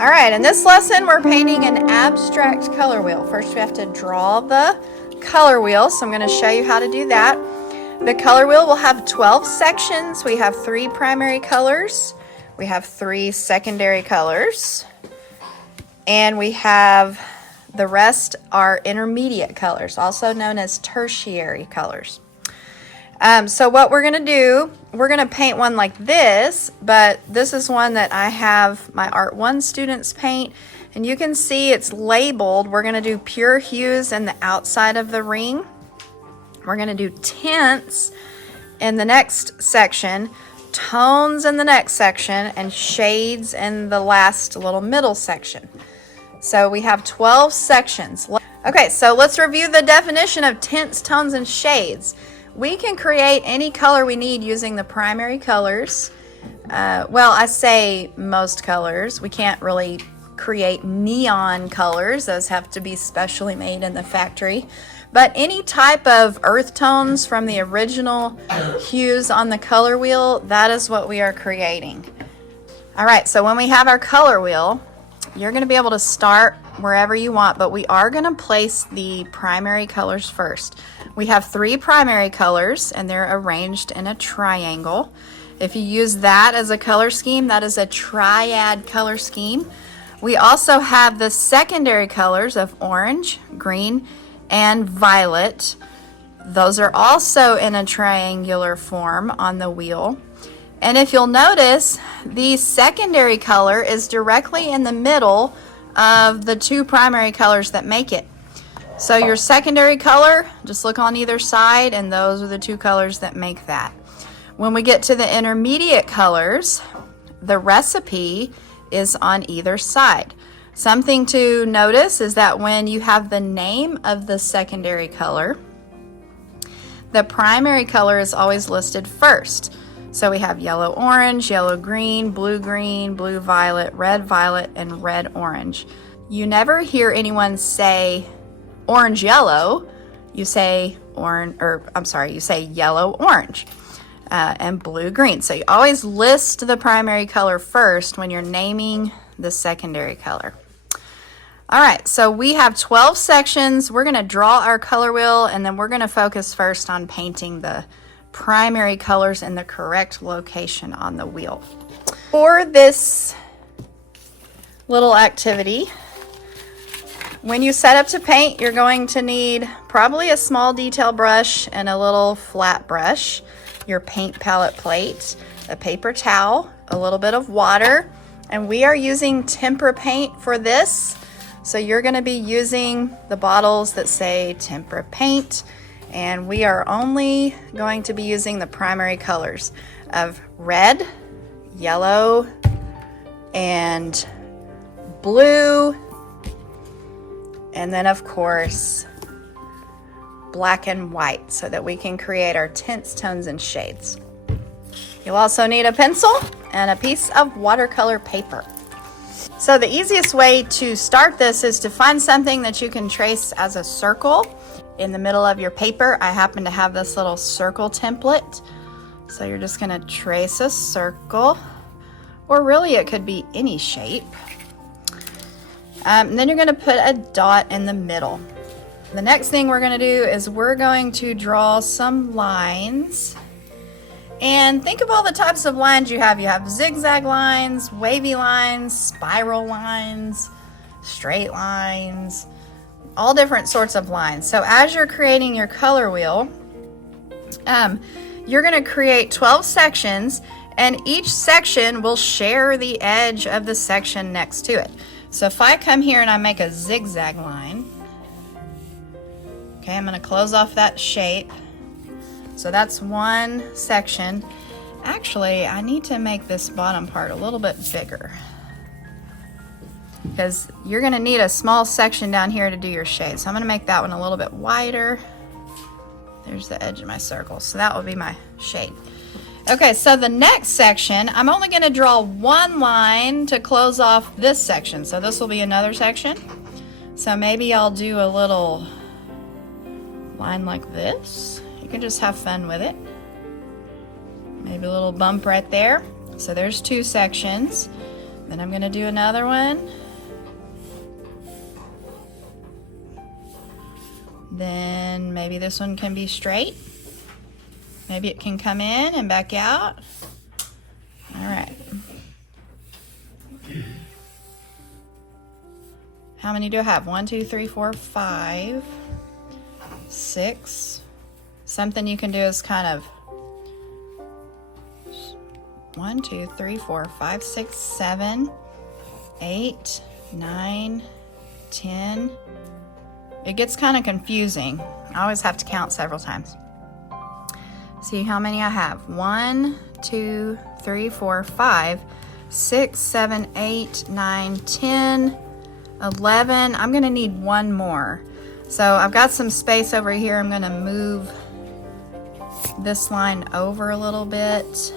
All right, in this lesson, we're painting an abstract color wheel. First, we have to draw the color wheel, so I'm going to show you how to do that. The color wheel will have 12 sections. We have 3 primary colors. We have 3 secondary colors. And we have the rest are intermediate colors, also known as tertiary colors. So what we're going to do, we're going to paint one like this, but this is one that I have my Art 1 students paint, and you can see it's labeled. We're going to do pure hues in the outside of the ring. We're going to do tints in the next section, tones in the next section, and shades in the last little middle section. So we have 12 sections. Okay, so let's review the definition of tints, tones, and shades. We can create any color we need using the primary colors. Well, I say most colors. We can't really create neon colors. Those have to be specially made in the factory. But any type of earth tones from the original hues on the color wheel, that is what we are creating. All right, so when we have our color wheel, you're going to be able to start wherever you want, but we are going to place the primary colors first. We have 3 primary colors, and they're arranged in a triangle. If you use that as a color scheme, that is a triad color scheme. We also have the secondary colors of orange, green, and violet. Those are also in a triangular form on the wheel. And if you'll notice, the secondary color is directly in the middle of the 2 primary colors that make it. So your secondary color, just look on either side, and those are the 2 colors that make that. When we get to the intermediate colors, the recipe is on either side. Something to notice is that when you have the name of the secondary color, the primary color is always listed first. So we have yellow orange, yellow green, blue violet, and red orange. You never hear anyone say orange yellow. You say you say yellow orange and blue green. So you always list the primary color first when you're naming the secondary color. All right, so we have 12 sections. We're going to draw our color wheel, and then we're going to focus first on painting the primary colors in the correct location on the wheel. For this little activity, when you set up to paint, you're going to need probably a small detail brush and a little flat brush, your paint palette plate, a paper towel, a little bit of water, and we are using tempera paint for this. So you're going to be using the bottles that say tempera paint, and we are only going to be using the primary colors of red, yellow, and blue, and then of course black and white, so that we can create our tints, tones, and shades. You'll also need a pencil and a piece of watercolor paper. So the easiest way to start this is to find something that you can trace as a circle in the middle of your paper. I happen to have this little circle template. So you're just going to trace a circle, or really it could be any shape. And then you're going to put a dot in the middle. The next thing we're going to do is we're going to draw some lines. And think of all the types of lines you have. You have zigzag lines, wavy lines, spiral lines, straight lines, all different sorts of lines. So as you're creating your color wheel, you're going to create 12 sections, and each section will share the edge of the section next to it. So if I come here and I make a zigzag line, okay, I'm going to close off that shape. So that's one section. Actually, I need to make this bottom part a little bit bigger, because you're going to need a small section down here to do your shade. So I'm going to make that one a little bit wider. There's the edge of my circle. So that will be my shade. Okay, so the next section, I'm only going to draw one line to close off this section. So this will be another section. So maybe I'll do a little line like this. You can just have fun with it. Maybe a little bump right there. So there's 2 sections. Then I'm going to do another one. Then maybe this one can be straight. Maybe it can come in and back out. All right. How many do I have? 1, 2, 3, 4, 5, 6. Something you can do is kind of 1, 2, 3, 4, 5, 6, 7, 8, 9, 10. It gets kind of confusing. I always have to count several times. See how many I have. 1, 2, 3, 4, 5, 6, 7, 8, 9, 10, 11. I'm going to need one more. So I've got some space over here. I'm going to move this line over a little bit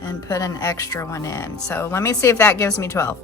and put an extra one in. So let me see if that gives me 12.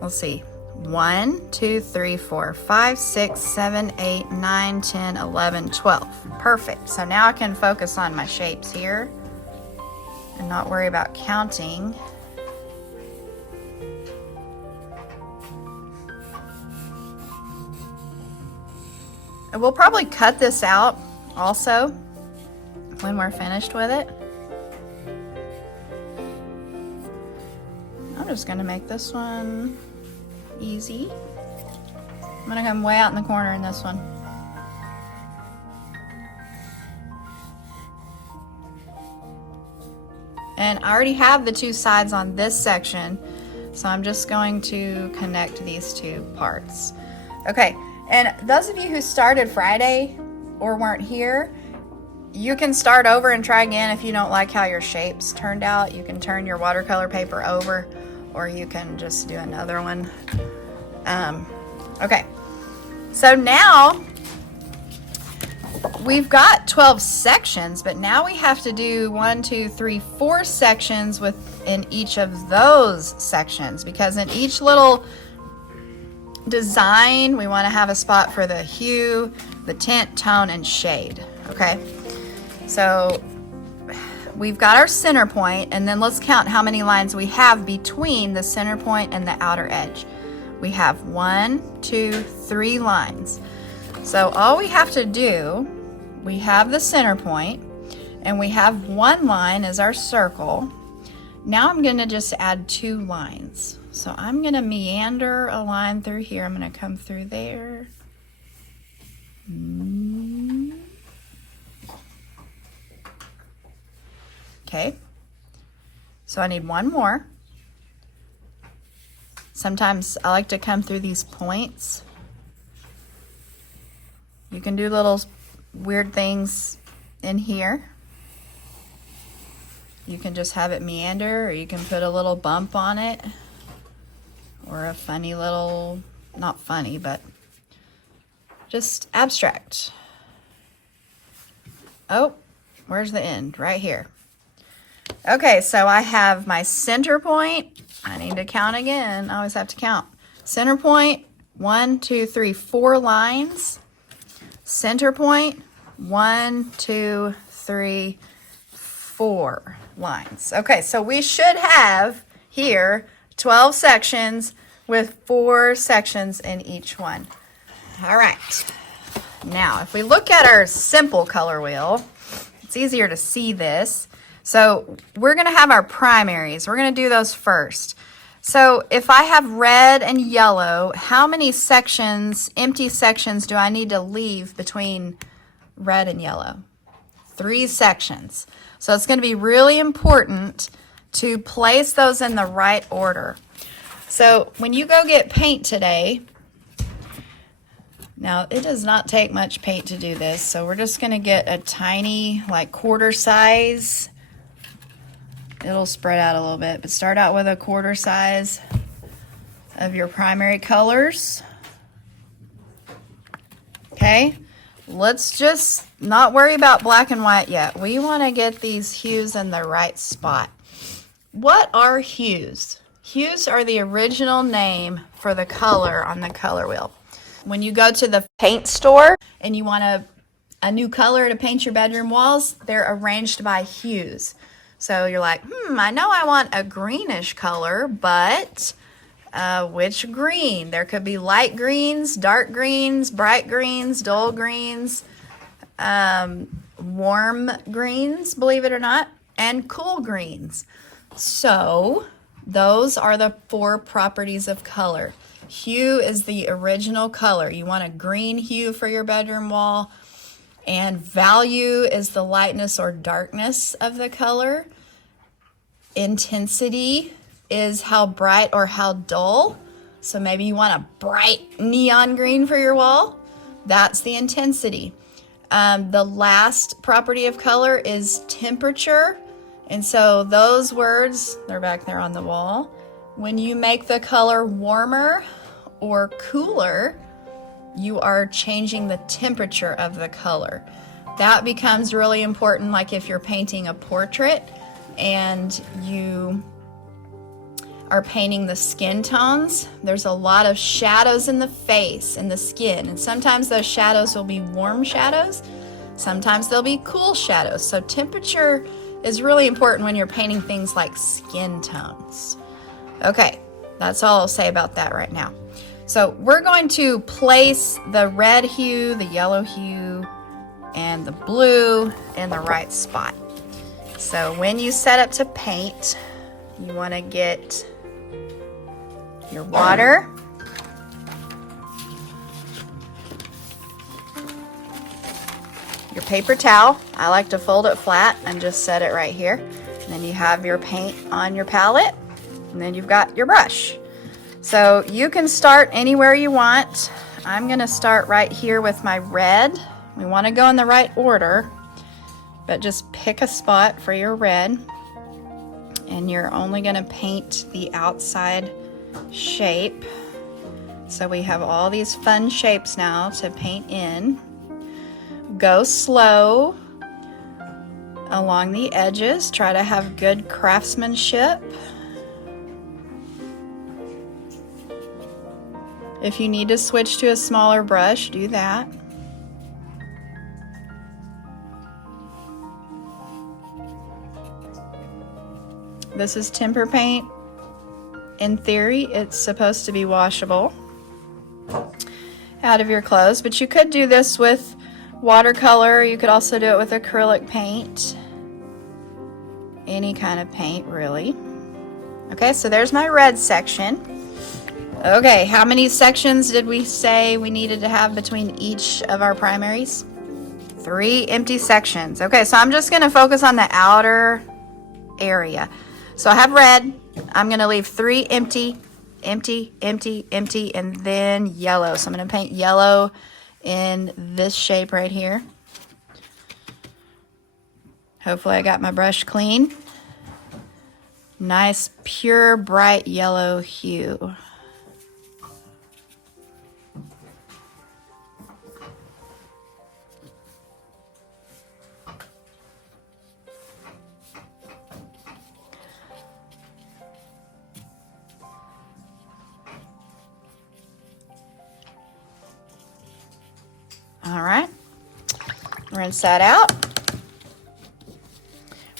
We'll see. 1, 2, 3, 4, 5, 6, 7, 8, 9, 10, 11, 12. Perfect. So now I can focus on my shapes here and not worry about counting. And we'll probably cut this out also when we're finished with it. I'm just going to make this one easy. I'm going to come way out in the corner in this one. And I already have the two sides on this section, so I'm just going to connect these two parts. Okay, and those of you who started Friday or weren't here, you can start over and try again if you don't like how your shapes turned out. You can turn your watercolor paper over, or you can just do another one. Okay, so now we've got 12 sections, but now we have to do 1, 2, 3, 4 sections within each of those sections, because in each little design we want to have a spot for the hue, the tint, tone, and shade. Okay, so we've got our center point, and then let's count how many lines we have between the center point and the outer edge. We have 1, 2, 3 lines. So all we have to do, we have the center point, and we have one line as our circle. Now I'm going to just add 2 lines. So I'm going to meander a line through here. I'm going to come through there. Okay, so I need one more. Sometimes I like to come through these points. You can do little weird things in here. You can just have it meander, or you can put a little bump on it, or a funny little, not funny, but just abstract. Oh, where's the end? Right here. Okay, so I have my center point. I need to count again. I always have to count. Center point, 1, 2, 3, 4 lines. Center point, 1, 2, 3, 4 lines. Okay, so we should have here 12 sections with 4 sections in each one. All right. Now, if we look at our simple color wheel, it's easier to see this. So we're going to have our primaries. We're going to do those first. So if I have red and yellow, how many sections, empty sections, do I need to leave between red and yellow? 3 sections. So it's going to be really important to place those in the right order. So when you go get paint today, now it does not take much paint to do this, so we're just going to get a tiny, like quarter size. It'll spread out a little bit, but start out with a quarter size of your primary colors. Okay, let's just not worry about black and white yet. We want to get these hues in the right spot. What are hues? Hues are the original name for the color on the color wheel. When you go to the paint store and you want a new color to paint your bedroom walls, they're arranged by hues. So you're like, I know I want a greenish color, but which green? There could be light greens, dark greens, bright greens, dull greens, warm greens, believe it or not, and cool greens. So those are the 4 properties of color. Hue is the original color. You want a green hue for your bedroom wall. And value is the lightness or darkness of the color. Intensity is how bright or how dull. So maybe you want a bright neon green for your wall. That's the intensity. The last property of color is temperature. And so those words, they're back there on the wall. When you make the color warmer or cooler, you are changing the temperature of the color. That becomes really important, like if you're painting a portrait and you are painting the skin tones. There's a lot of shadows in the face and the skin, and sometimes those shadows will be warm shadows, sometimes they'll be cool shadows. So temperature is really important when you're painting things like skin tones. Okay, that's all I'll say about that right now. So we're going to place the red hue, the yellow hue, and the blue in the right spot. So when you set up to paint, you want to get your water, your paper towel. I like to fold it flat and just set it right here. And then you have your paint on your palette, and then you've got your brush. So you can start anywhere you want. I'm gonna start right here with my red. We wanna go in the right order, but just pick a spot for your red. And you're only gonna paint the outside shape. So we have all these fun shapes now to paint in. Go slow along the edges. Try to have good craftsmanship. If you need to switch to a smaller brush, do that. This is tempera paint. In theory, it's supposed to be washable out of your clothes, but you could do this with watercolor. You could also do it with acrylic paint. Any kind of paint, really. Okay, so there's my red section. Okay, how many sections did we say we needed to have between each of our primaries? 3 empty sections. Okay, so I'm just going to focus on the outer area. So I have red. I'm going to leave 3 empty, empty, empty, empty, and then yellow. So I'm going to paint yellow in this shape right here. Hopefully I got my brush clean. Nice, pure, bright yellow hue. All right, rinse that out.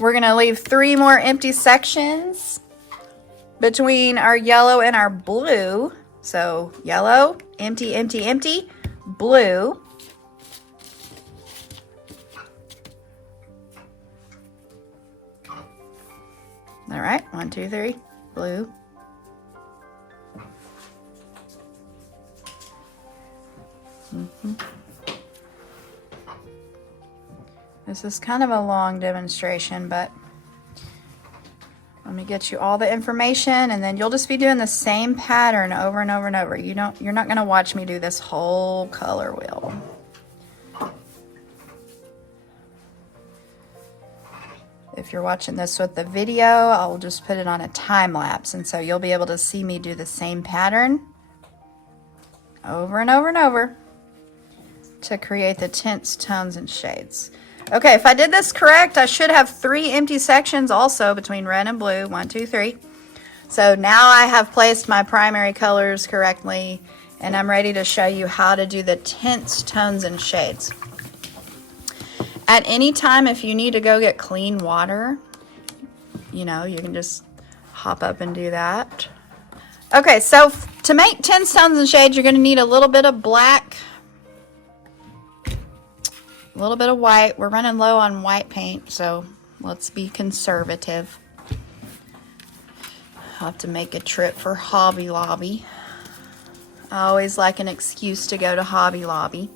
We're gonna leave 3 more empty sections between our yellow and our blue. So yellow, empty, empty, empty, blue. All right, 1, 2, 3, blue. This is kind of a long demonstration, but let me get you all the information, and then you'll just be doing the same pattern over and over and over. You're not going to watch me do this whole color wheel. If you're watching this with the video, I'll just put it on a time lapse, and so you'll be able to see me do the same pattern over and over and over to create the tints, tones, and shades. Okay, if I did this correct, I should have 3 empty sections also between red and blue. 1, 2, 3. So now I have placed my primary colors correctly, and I'm ready to show you how to do the tints, tones, and shades. At any time, if you need to go get clean water, you know, you can just hop up and do that. Okay, so to make 10 Tones and Shades, you're going to need a little bit of black, a little bit of white. We're running low on white paint, so let's be conservative. I'll have to make a trip for Hobby Lobby. I always like an excuse to go to Hobby Lobby.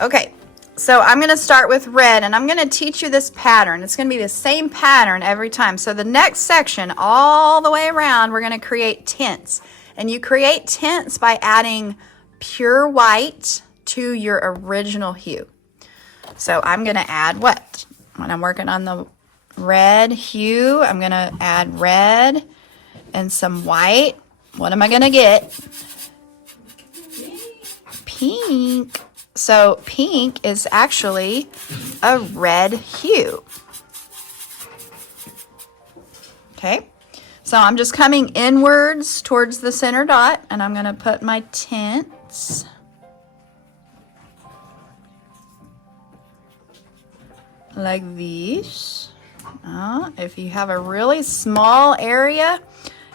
Okay, so I'm going to start with red, and I'm going to teach you this pattern. It's going to be the same pattern every time. So the next section, all the way around, we're going to create tints. And you create tints by adding pure white to your original hue. So I'm going to add what? When I'm working on the red hue, I'm going to add red and some white. What am I going to get? Pink. So pink is actually a red hue. Okay, so I'm just coming inwards towards the center dot, and I'm going to put my tints. Like this. If you have a really small area,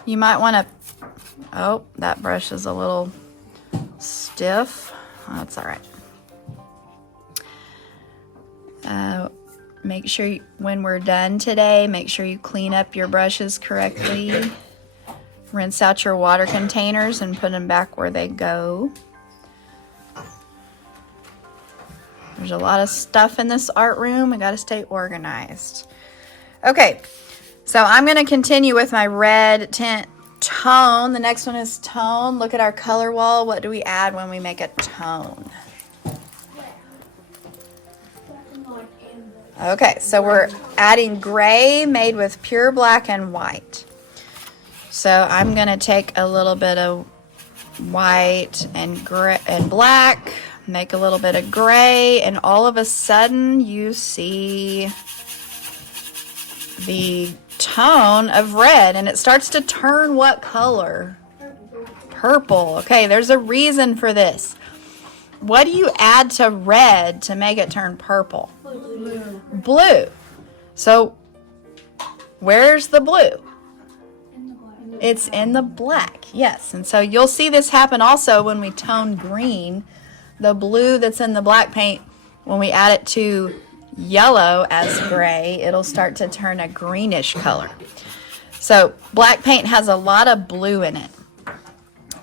you might want to, oh, that brush is a little stiff. That's all right. Make sure when we're done today, make sure you clean up your brushes correctly. Rinse out your water containers and put them back where they go. There's a lot of stuff in this art room. I got to stay organized. Okay, so I'm going to continue with my red tint tone. The next one is tone. Look at our color wall. What do we add when we make a tone? Okay, so we're adding gray made with pure black and white. So I'm going to take a little bit of white and gray and black, make a little bit of gray, and all of a sudden you see the tone of red, and it starts to turn what color? Purple. Okay, there's a reason for this. What do you add to red to make it turn purple? Blue. Blue. So where's the blue? It's in the black, yes. And so you'll see this happen also when we tone green. The blue that's in the black paint, when we add it to yellow as gray, it'll start to turn a greenish color. So black paint has a lot of blue in it.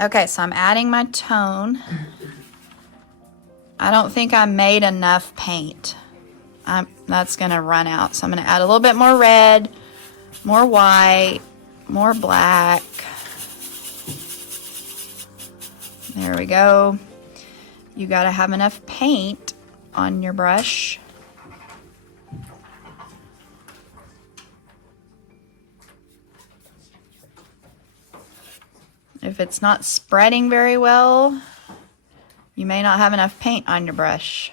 Okay, so I'm adding my tone. I don't think I made enough paint. That's going to run out. So I'm going to add a little bit more red, more white, more black. There we go. You got to have enough paint on your brush. If it's not spreading very well, you may not have enough paint on your brush,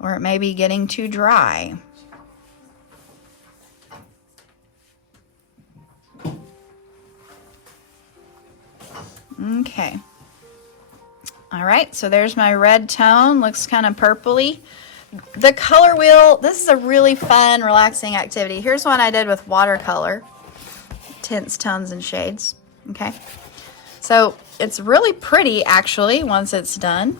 or it may be getting too dry. Okay. All right, so there's my red tone. Looks kind of purpley. The color wheel, this is a really fun, relaxing activity. Here's one I did with watercolor. Tints, tones, and shades. Okay. So it's really pretty, actually, once it's done.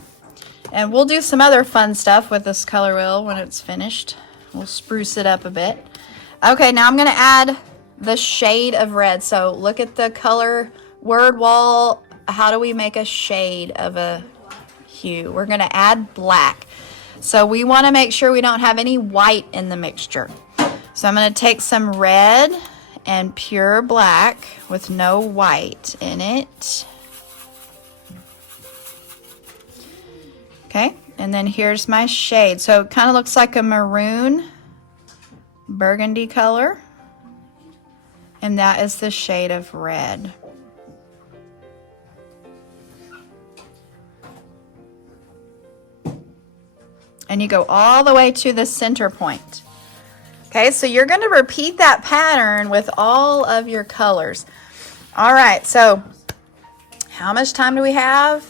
And we'll do some other fun stuff with this color wheel when it's finished. We'll spruce it up a bit. Okay, now I'm going to add the shade of red. So look at the color word wall. How do we make a shade of a hue? We're going to add black. So we want to make sure we don't have any white in the mixture. So I'm going to take some red and pure black with no white in it. Okay, and then here's my shade. So it kind of looks like a maroon burgundy color, and that is the shade of red. And you go all the way to the center point. Okay, so you're going to repeat that pattern with all of your colors. All right, so how much time do we have?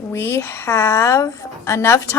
We have enough time